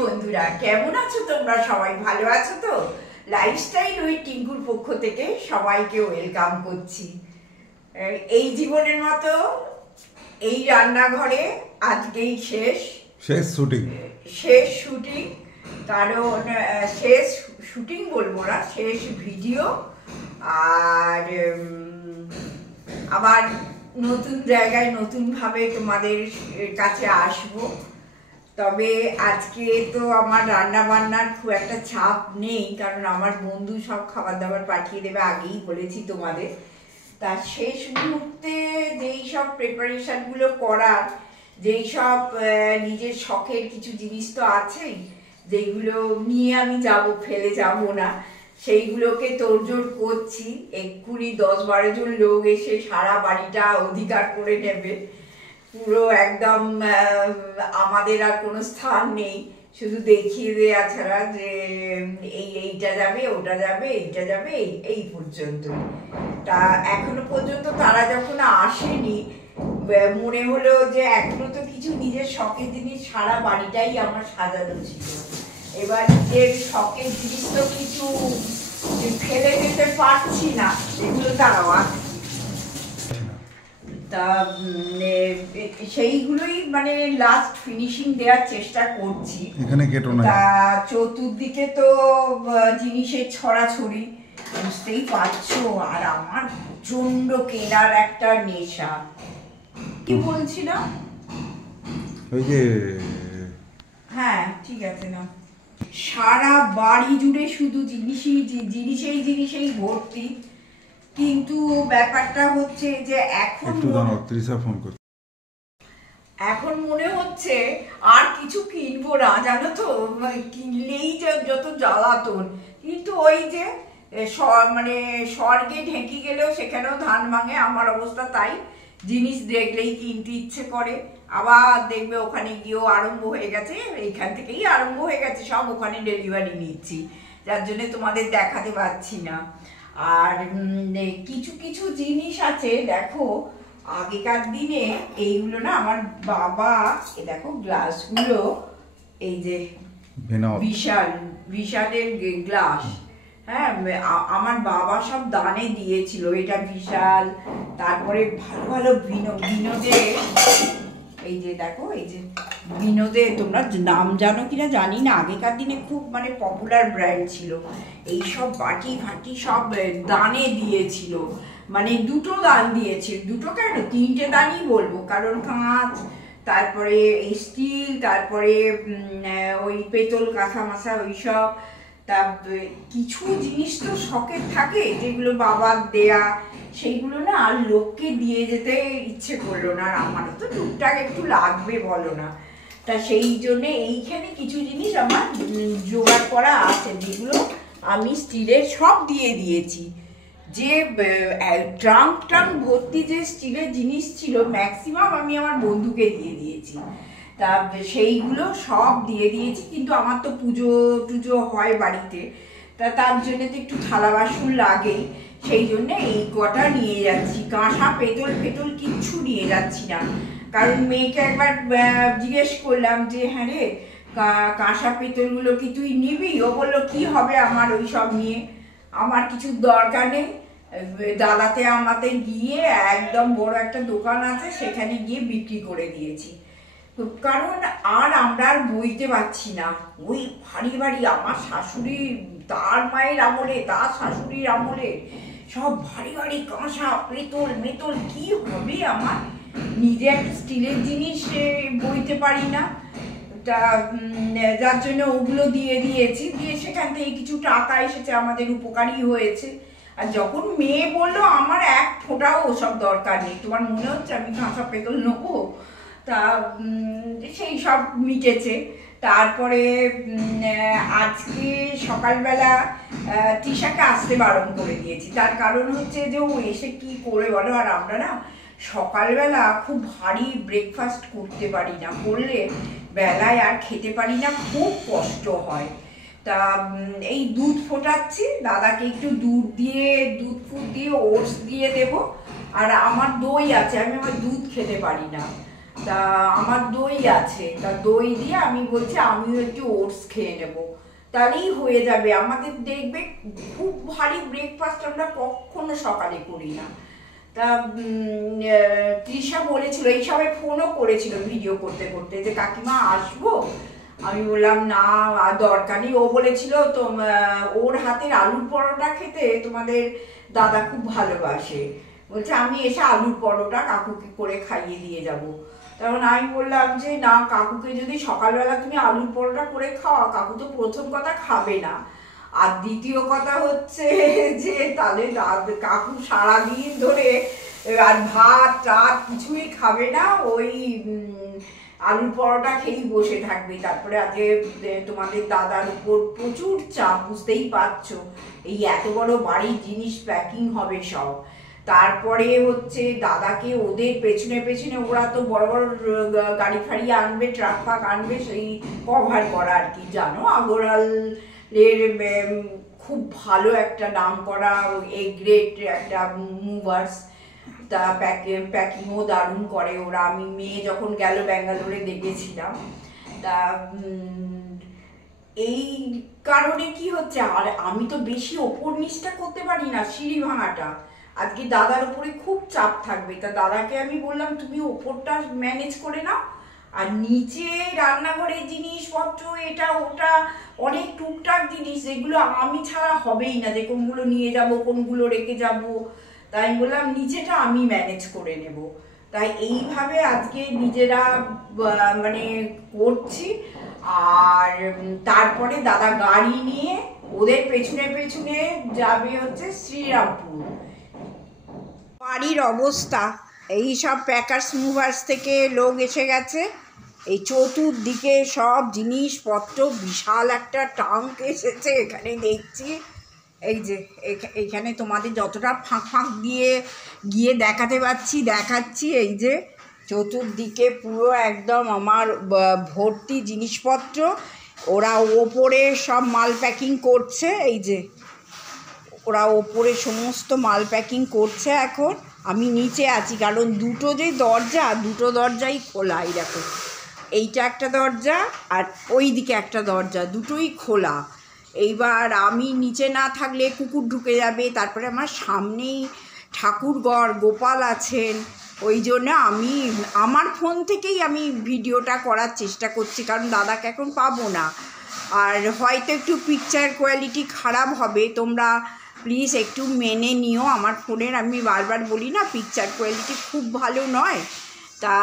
বন্ধুরা কেমন আছো তোমরা? সবাই ভালো আছো তো? লাইফস্টাইল উইথ টিঙ্কুর পক্ষ থেকে সবাইকে ওয়েলকাম করছি। এই জীবনের মতো এই রান্নাঘরে আজকেই শেষ শুটিং, কারণ শেষ শুটিং বলবো না, শেষ ভিডিও। আর আবার নতুন জায়গায় নতুনভাবে তোমাদের কাছে আসবো। তবে আজকে তো আমার রান্না বান্নার খুব একটা চাপ নেই, কারণ আমার বন্ধু সব খাবার দাবার পাঠিয়ে দেবে, আগেই বলেছি তোমাদের। তার শেষ মুহূর্তে যেই সব প্রিপারেশনগুলো করার, যেই সব নিজের শখের কিছু জিনিস তো আছেই, যেগুলো নিয়ে আমি ফেলে যাব না, সেইগুলোকে তোড়জোড় করছি। এক্ষুনি 10-12 জন লোক এসে সারা বাড়িটা অধিকার করে নেবে, পুরো একদম আমাদের আর কোনো স্থান নেই, শুধু দেখিয়ে দেওয়া ছাড়া যে এইটা যাবে, ওটা যাবে, এইটা যাবে, এই পর্যন্ত। তা এখনো পর্যন্ত তারা যখন আসেনি, মনে হলো যে এখনো তো কিছু নিজের শখের জিনিস, সারা বাড়িটাই আমার সাজানো ছিল। এবার নিজের শখের জিনিস তো কিছু ফেলে দিতে পারছি না, এগুলো তারাও আছে। তা সেইগুলোই মানে লাস্ট ফিনিশিং দেওয়ার চেষ্টা করছি। তা চতুর্দিকে তো জিনিসের ছড়াছড়ি, বুঝতেই পারছো। আর আমার প্রচন্ড কেনার একটা নেশা। কি বলছিলাম? ওই যে হ্যাঁ ঠিক আছে না, সারা বাড়ি জুড়ে শুধু জিনিসেই ভর্তি। কিন্তু ব্যাপারটা হচ্ছে যে এখন মনে হচ্ছে আর কিছু কিনবো না, জানো তো, কিনলেই যত জ্বালাতন। কিন্তু ওই যে মানে স্বর্গে ঢেঁকি গেলেও সেখানেও ধান ভাঙে, আমার অবস্থা তাই। জিনিস দেখলেই কিনতে ইচ্ছে করে, আবার দেখবে ওখানে গিয়েও আরম্ভ হয়ে গেছে, এইখান থেকেই আরম্ভ হয়ে গেছে, সব ওখানে ডেলিভারি নিচ্ছি, যার জন্য তোমাদের দেখাতে পারছি না। আর কিছু কিছু জিনিস আছে, দেখো আগেকার দিনে এইগুলো না, আমার বাবা, দেখো গ্লাসগুলো, এই যে বিশালের গ্লাস, হ্যাঁ, আমার বাবা সব দানে দিয়েছিল। এটা বিশাল, তারপরে ভালো ভালো বিনোদে, এই যে দেখো, এই যে বিনোদে, তোমরা নাম জানো কিনা জানি না, আগেকার দিনে খুব মানে পপুলার ব্র্যান্ড ছিল। এই সব বাটি ফাটি সব দানে দিয়েছিল, মানে 2টো দান দিয়েছিল, 2টো কেন 3টে দানই বলবো, কারণ কাঁচ, তারপরে স্টিল, তারপরে ওই পেতল কাঁসা মাসা ওইসব। তা কিছু জিনিস তো শখের থাকে, যেগুলো বাবার দেয়া, সেইগুলো না আর লোককে দিয়ে যেতে ইচ্ছে করলো না, আর আমারও তো টুকটাক একটু লাগবে, বলো না। তা সেই জন্যে এইখানে কিছু জিনিস আমার জোগাড় করা আছে, যেগুলো আমি স্টিলের সব দিয়ে দিয়েছি। যে ট্রাঙ্ক ভর্তি যে স্টিলের জিনিস ছিল, ম্যাক্সিমাম আমি আমার বন্ধুকে দিয়ে দিয়েছি। তা সেইগুলো সব দিয়ে দিয়েছি। কিন্তু আমার তো পুজো হয় বাড়িতে, তা তার জন্য তো একটু থালা বাসন লাগেই, সেই জন্য এই কটা নিয়ে যাচ্ছি। কাঁসা পেতল কিচ্ছু নিয়ে যাচ্ছি না, কারণ মেয়েকে একবার জিজ্ঞেস করলাম যে হ্যাঁ রে, কাঁসা পেতলগুলো কি তুই নিবি? ও বললো কি হবে আমার ওই সব নিয়ে, আমার কিছু দরকার নেই। দাদাতে আমাতে গিয়ে একদম বড় একটা দোকান আছে, সেখানে গিয়ে বিক্রি করে দিয়েছি। কারণ আর আমরা আর বইতে পারছি না, ওই ভারী আমার শাশুড়ি, তার মায়ের আমলে, তার শাশুড়ির আমলে সব ভারী কাঁসা পেতল কি হবে আমার, নিজে একটা স্টিলের জিনিস বইতে পারি না। তা যার জন্য ওগুলো দিয়ে দিয়েছি, দিয়ে সেখান থেকে কিছু টাকা এসেছে, আমাদের উপকারী হয়েছে। আর যখন মেয়ে বললো আমার এক ফোঁটাও ওসব দরকার নেই, তোমার মনে হচ্ছে আমি কাঁসা পেতল নেবো, তা সেই সব মিটেছে। তারপরে আজকে সকালবেলা তৃষাকে আসতে বারণ করে দিয়েছি, তার কারণ হচ্ছে যে ও এসে কি করে বলো, আর আমরা না সকালবেলা খুব ভারী ব্রেকফাস্ট করতে পারি না, করলে বেলায় আর খেতে পারি না, খুব কষ্ট হয়। তা এই দুধ ফোটাচ্ছি, দাদাকে একটু দুধ ফুট দিয়ে ওটস দিয়ে দেব। আর আমার দই আছে, আমি আমার দুধ খেতে পারি না, তা আমার দই আছে, তা দই দিয়ে আমি বলছি আমিও একটু ওটস খেয়ে নেব, তাহলেই হয়ে যাবে। আমাদের দেখবে খুব ভারী ব্রেকফাস্ট আমরা কখনো সকালে করি না। তা তৃষা বলেছিল, এই সবাই ফোনও করেছিল ভিডিও করতে করতে যে কাকিমা আসবো, আমি বললাম না আর দরকার নেই। ও বলেছিল তো ওর হাতের আলুর পরোটা খেতে তোমাদের দাদা খুব ভালোবাসে, বলছে আমি এসে আলুর পরোটা কাকুকে করে খাইয়ে দিয়ে যাব। তখন আমি বললাম যে না, কাকুকে যদি সকালবেলা তুমি আলুর পরোটা করে খাওয়া, কাকু তো প্রথম কথা খাবে না, আর দ্বিতীয় কথা হচ্ছে যে তাহলে কাকু সারাদিন ধরে আর ভাত টাত কিছুই খাবে না, ওই আলুর পরোটা খেয়েই বসে থাকবে। তারপরে আজকে তোমাদের দাদার উপর প্রচুর চাপ, বুঝতেই পারছো, এই এত বড় বাড়ির জিনিস প্যাকিং হবে সব, তারপরে হচ্ছে দাদাকে ওদের পেছনে পেছনে ওরা তো বড় বড় গাড়ি ফাড়ি আনবে, ট্রাক ফাক আনবে, সেই কভার করা আর কি। জানো আগরওয়ালের খুব ভালো একটা নাম করা এ গ্রেট একটা মুভার্স, তা প্যাকিংও দারুণ করে ওরা। আমি মেয়ে যখন গেল ব্যাঙ্গালোরে দেখেছিলাম। তা এই কারণে কি হচ্ছে, আর আমি তো বেশি ওপর নিচটা করতে পারি না, সিঁড়ি ভাঙাটা। আজকে দাদার উপরে খুব চাপ থাকবে, তা দাদাকে আমি বললাম তুমি ওপরটা ম্যানেজ করে নাও, আর নিচে রান্নাঘরের জিনিসপত্র এটা ওটা অনেক টুকটাক জিনিস যেগুলো আমি ছাড়া হবেই না, যে কোনগুলো নিয়ে যাব কোনগুলো রেখে যাব, তাই আমি বললাম নিচেটা আমি ম্যানেজ করে নেব। তাই এইভাবে আজকে নিজেরা মানে করছি। আর তারপরে দাদা গাড়ি নিয়ে ওদের পেছনে পেছনে যাবে হচ্ছে শ্রীরামপুর। বাড়ির অবস্থা এই সব প্যাকার্স মুভার্স থেকে লোক এসে গেছে, এই চতুর্দিকে সব জিনিসপত্র, বিশাল একটা টাঙ্ক এসেছে এখানে দেখছি। এই যে এইখানে তোমাদের যতটা ফাঁক ফাঁক দিয়ে গিয়ে দেখাতে পারছি দেখাচ্ছি। এই যে চতুর্দিকে পুরো একদম আমার ভর্তি জিনিসপত্র, ওরা ওপরে সব মাল প্যাকিং করছে। এই যে ওরা ওপরে সমস্ত মাল প্যাকিং করছে, এখন আমি নিচে আছি, কারণ দুটো দরজাই খোলা। এই দেখো, এইটা একটা দরজা আর ওই দিকে একটা দরজা, দুটোই খোলা। এইবার আমি নিচে না থাকলে কুকুর ঢুকে যাবে, তারপরে আমার সামনেই ঠাকুরঘর গোপাল আছেন, ওই জন্য আমি আমার ফোন থেকেই আমি ভিডিওটা করার চেষ্টা করছি, কারণ দাদাকে এখন পাবো না। আর হয়তো একটু পিকচার কোয়ালিটি খারাপ হবে, তোমরা প্লিজ একটু মেনে নিও আমার ফোনের। আমি বারবার বলি না, পিকচার কোয়ালিটি খুব ভালো নয়, তা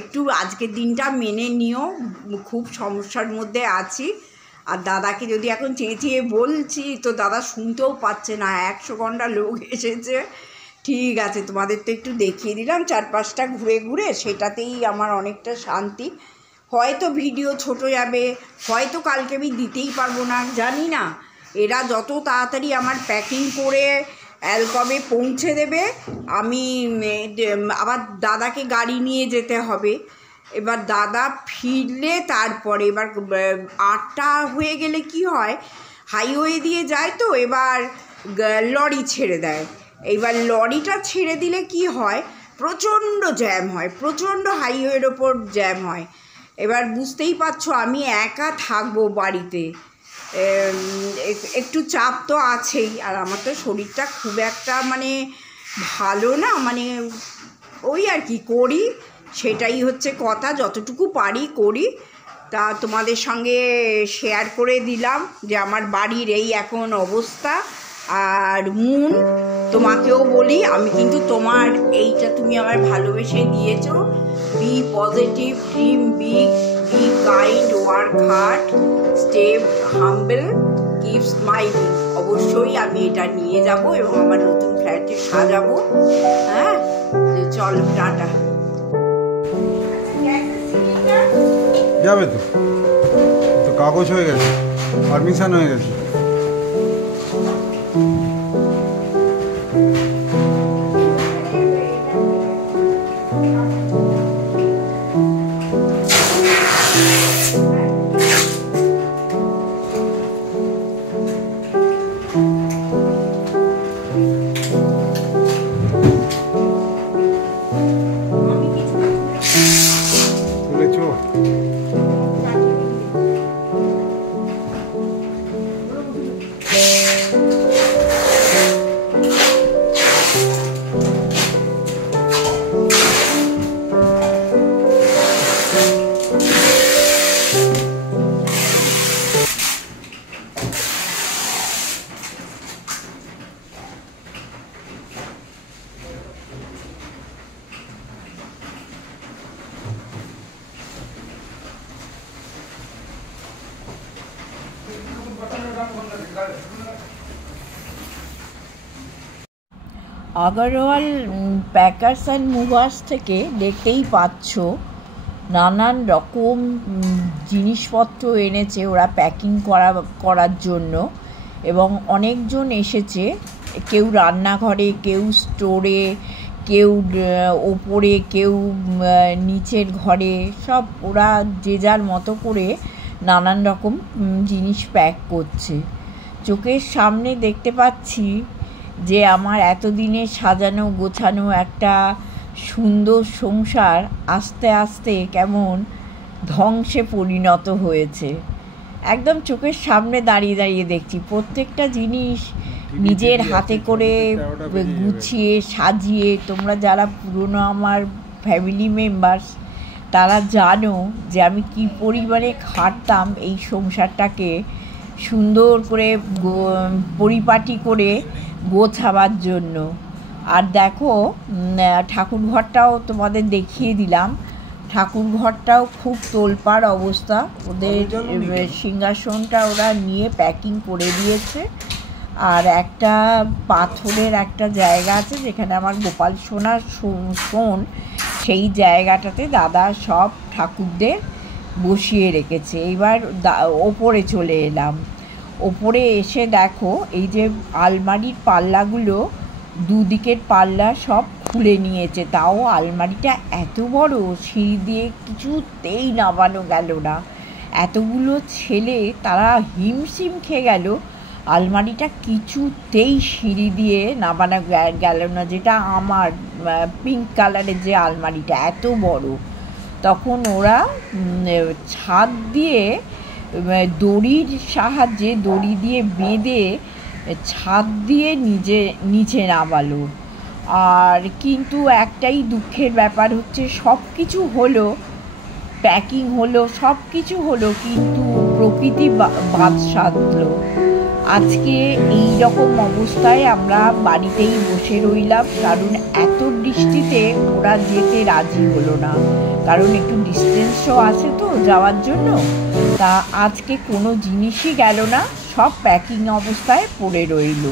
একটু আজকের দিনটা মেনে নিও, খুব সমস্যার মধ্যে আছি। আর দাদাকে যদি এখন চেঁচিয়ে বলছি তো দাদা শুনতেও পাচ্ছে না, 100 ঘন্টা লোক এসেছে। ঠিক আছে, তোমাদের তো একটু দেখিয়ে দিলাম চারপাশটা ঘুরে ঘুরে, সেটাতেই আমার অনেকটা শান্তি। হয়তো ভিডিও ছোট যাবে, হয়তো কালকে আমি দিতেই পারবো না, জানি না। এরা যত তাড়াতাড়ি আমার প্যাকিং করে অ্যালকমে পৌঁছে দেবে, আমি আবার দাদাকে গাড়ি নিয়ে যেতে হবে। এবার দাদা ফিরলে তারপরে, এবার 8টা হয়ে গেলে কি হয়, হাইওয়ে দিয়ে যায় তো, এবার লরি ছেড়ে দেয়। এইবার লরিটা ছেড়ে দিলে কি হয়, প্রচণ্ড জ্যাম হয়, প্রচণ্ড হাইওয়ের ওপর জ্যাম হয়। এবার বুঝতেই পারছো আমি একা থাকবো বাড়িতে, একটু চাপ তো আছেই। আর আমার তো শরীরটা খুব একটা মানে ভালো না, মানে ওই আর কি করি, সেটাই হচ্ছে কথা, যতটুকু পারি করি। তা তোমাদের সঙ্গে শেয়ার করে দিলাম যে আমার বাড়ির এই এখন অবস্থা। আর তোমাকেও বলি, আমি কিন্তু তোমার এইটা তুমি আমার ভালোবেসে দিয়েছো, be positive, dream big, be kind, work hard, stay humble, keep smiling. অবশ্যই আমি এটা নিয়ে যাব এবং আমার নতুন ফ্ল্যাটে সাজাবো। হ্যাঁ, চলো টাটা। যাবে তো, তো কাগজ হয়ে গেছে, পারমিশন হয়ে গেছে। আগরওয়াল প্যাকার্স অ্যান্ড মুভার্স থেকে দেখতেই পাচ্ছ নানান রকম জিনিসপত্র এনেছে ওরা প্যাকিং করার জন্য, এবং অনেকজন এসেছে, কেউ রান্নাঘরে, কেউ স্টোরে, কেউ ওপরে, কেউ নিচের ঘরে, সব ওরা যে যার মতো করে নানান রকম জিনিস প্যাক করছে। চোখের সামনে দেখতে পাচ্ছি যে আমার এতদিনে সাজানো গোছানো একটা সুন্দর সংসার আস্তে আস্তে কেমন ধ্বংসে পরিণত হয়েছে। একদম চোখের সামনে দাঁড়িয়ে দাঁড়িয়ে দেখছি প্রত্যেকটা জিনিস নিজের হাতে করে গুছিয়ে সাজিয়ে। তোমরা যারা পুরনো আমার ফ্যামিলি মেম্বার্স তারা জানো যে আমি কি পরিমাণে খাটতাম এই সংসারটাকে সুন্দর করে পরিপাটি করে গোছাবার জন্য। আর দেখো ঠাকুরঘরটাও তোমাদের দেখিয়ে দিলাম, ঠাকুরঘরটাও খুব তোলপাড় অবস্থা, ওদের সিংহাসনটা ওরা নিয়ে প্যাকিং করে দিয়েছে। আর একটা পাথরের একটা জায়গা আছে যেখানে আমার গোপাল সোনার শোন, সেই জায়গাটাতে দাদা সব ঠাকুরদের বসিয়ে রেখেছে। এইবার ওপরে চলে এলাম। ওপরে এসে দেখো এই যে আলমারির পাল্লাগুলো, দুদিকের পাল্লা সব খুলে নিয়েছে, তাও আলমারিটা এত বড় সিঁড়ি দিয়ে কিছুতেই নামানো গেল না। এতগুলো ছেলে তারা হিমশিম খেয়ে গেল, আলমারিটা কিছুতেই সিঁড়ি দিয়ে নামানো গেল না, যেটা আমার পিঙ্ক কালারের যে আলমারিটা এত বড়। তখন ওরা ছাদ দিয়ে দড়ির সাহায্যে, দড়ি দিয়ে বেঁধে ছাদ দিয়ে নিচে নামালো। আর কিন্তু একটাই দুঃখের ব্যাপার হচ্ছে সব কিছু হলো, প্যাকিং হলো, সব কিছু হলো, কিন্তু প্রকৃতি বাদ সাধলো। আজকে এই রকম অবস্থায় আমরা বাড়িতেই বসে রইলাম, কারণ এত বৃষ্টিতে ওরা যেতে রাজি হলো না, কারণ একটু ডিস্টেন্সও আছে তো যাওয়ার জন্য। তা আজকে কোনো জিনিসই গেল না, সব প্যাকিং অবস্থায় পড়ে রইল।